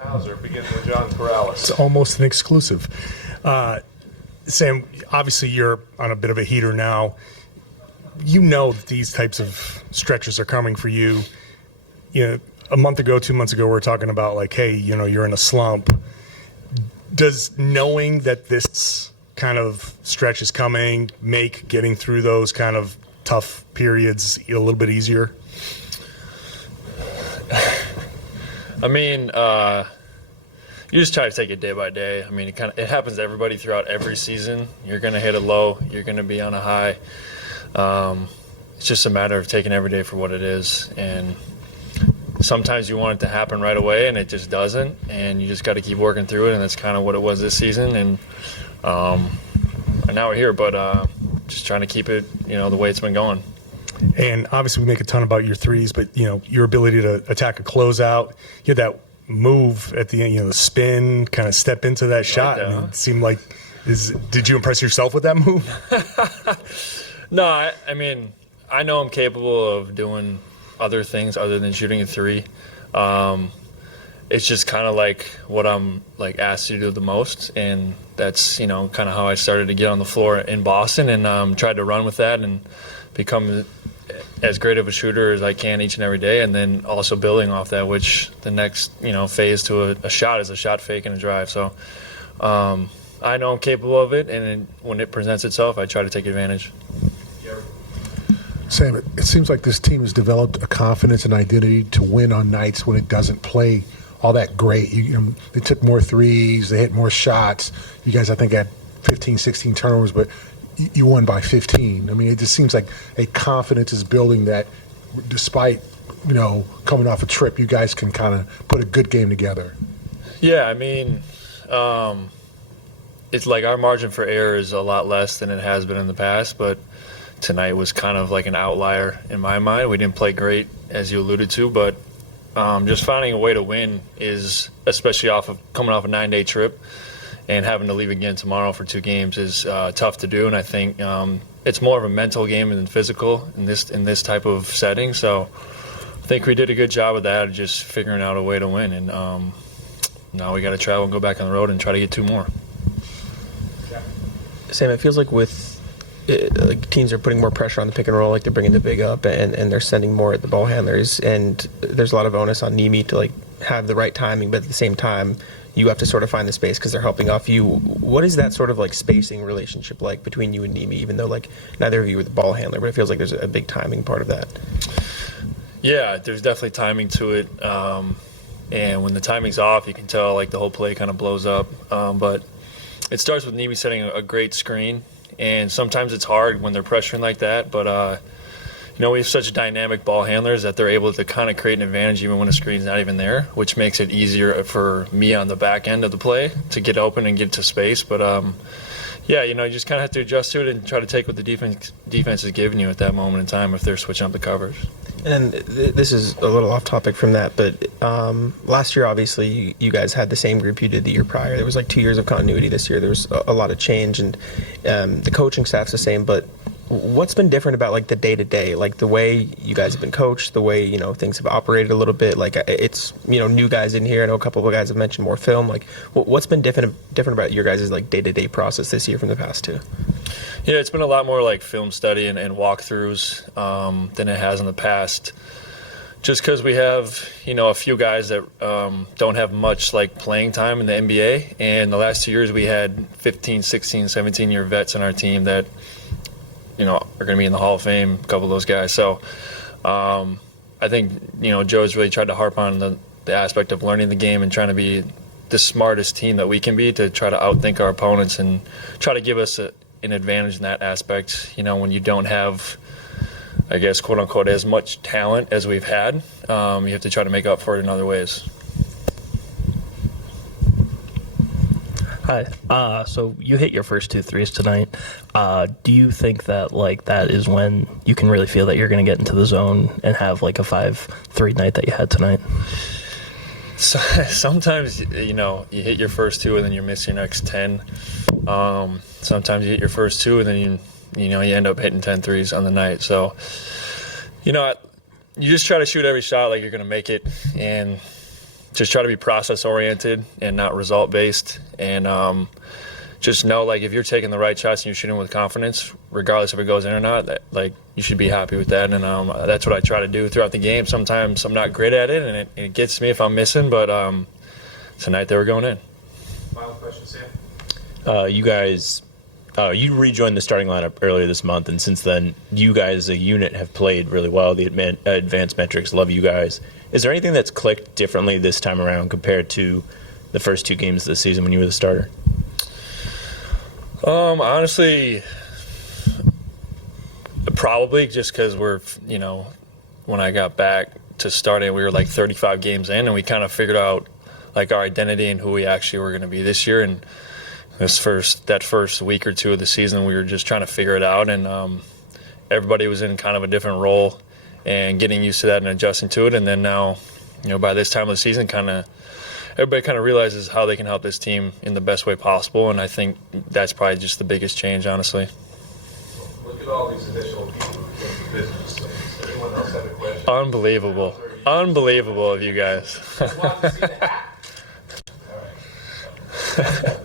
Hauser begins with John Corrales. It's almost an exclusive. Sam, obviously you're on a bit of a heater now. You know that these types of stretches are coming for you. You know, a month ago, 2 months ago, we were talking about like, hey, you know, you're in a slump. Does knowing that this kind of stretch is coming make getting through those kind of tough periods a little bit easier? I mean, you just try to take it day by day. I mean, it happens to everybody throughout every season. You're going to hit a low. You're going to be on a high. It's just a matter of taking every day for what it is. And sometimes you want it to happen right away, and it just doesn't. And you just got to keep working through it, and that's kind of what it was this season. And now we're here, but just trying to keep it, you know, the way it's been going. And obviously we make a ton about your threes, but, you know, your ability to attack a closeout, you had that move at the end, you know, the spin, kind of step into that shot. Like that, I mean, it seemed like, did you impress yourself with that move? No, I mean, I know I'm capable of doing other things other than shooting a three. It's just kind of like what I'm like asked to do the most, and that's, you know, kind of how I started to get on the floor in Boston, and tried to run with that and become as great of a shooter as I can each and every day, and then also building off that, which the next, you know, phase to a shot is a shot fake and a drive. So I know I'm capable of it, and when it presents itself, I try to take advantage. Sam, it seems like this team has developed a confidence and identity to win on nights when it doesn't play all that great. They took more threes, they hit more shots. You guys, I think, had 15, 16 turnovers, but you won by 15. I mean, it just seems like a confidence is building that despite, you know, coming off a trip, you guys can kind of put a good game together. Yeah, I mean, it's like our margin for error is a lot less than it has been in the past, but tonight was kind of like an outlier in my mind. We didn't play great, as you alluded to, but just finding a way to win is, especially coming off a 9-day trip and having to leave again tomorrow for 2 games, is tough to do. And I think it's more of a mental game than physical in this type of setting. So I think we did a good job of that, just figuring out a way to win. And now we got to travel and go back on the road and try to get 2 more. Sam, it feels like like teams are putting more pressure on the pick and roll, like they're bringing the big up, and they're sending more at the ball handlers, and there's a lot of onus on Nimi to like have the right timing, but at the same time you have to sort of find the space because they're helping off you. What is that sort of like spacing relationship like between you and Nimi, even though like neither of you are the ball handler, but it feels like there's a big timing part of that? Yeah, there's definitely timing to it, and when the timing's off, you can tell like the whole play kind of blows up, but it starts with Nimi setting a great screen. And sometimes it's hard when they're pressuring like that, but you know, we have such dynamic ball handlers that they're able to kind of create an advantage even when the screen's not even there, which makes it easier for me on the back end of the play to get open and get to space. But yeah, you know, you just kind of have to adjust to it and try to take what the defense is giving you at that moment in time if they're switching up the covers. And this is a little off topic from that, but last year, obviously, you guys had the same group you did the year prior. There was like 2 years of continuity this year. There was a lot of change, and the coaching staff's the same, but what's been different about like the day-to-day, like the way you guys have been coached, the way, you know, things have operated a little bit? Like it's, you know, new guys in here. I know a couple of guys have mentioned more film. Like what's been different about your guys' like day-to-day process this year from the past 2? Yeah, it's been a lot more like film study and walkthroughs than it has in the past. Just because we have, you know, a few guys that don't have much like playing time in the NBA, and the last 2 years we had 15, 16, 17-year vets on our team that, you know, are going to be in the Hall of Fame, a couple of those guys. So I think, you know, Joe's really tried to harp on the aspect of learning the game and trying to be the smartest team that we can be to try to outthink our opponents and try to give us an advantage in that aspect. You know, when you don't have, I guess, quote unquote, as much talent as we've had, you have to try to make up for it in other ways. Hi. So you hit your first 2 threes tonight. Do you think that like that is when you can really feel that you're going to get into the zone and have like a 5-3 night that you had tonight? So, sometimes, you know, you hit your first 2 and then you miss your next 10. Sometimes you hit your first 2 and then you end up hitting 10 threes on the night. So, you know, you just try to shoot every shot like you're going to make it. And just try to be process oriented and not result based, and just know, like, if you're taking the right shots and you're shooting with confidence, regardless if it goes in or not, that, like, you should be happy with that. And that's what I try to do throughout the game. Sometimes I'm not great at it, and it gets me if I'm missing, but tonight they were going in. Final question, Sam. You guys, you rejoined the starting lineup earlier this month, and since then, you guys as a unit have played really well. The advanced metrics love you guys. Is there anything that's clicked differently this time around compared to the first 2 games of the season when you were the starter? Honestly, probably just because we're, when I got back to starting, we were like 35 games in, and we kind of figured out like our identity and who we actually were going to be this year. And that first week or 2 of the season, we were just trying to figure it out, and everybody was in kind of a different role and getting used to that and adjusting to it. And then now, by this time of the season, everybody kind of realizes how they can help this team in the best way possible, and I think that's probably just the biggest change, honestly. Look at all these additional people who came to business. Does anyone else have a question? Unbelievable of you guys. Just wanted to see the hat. All right.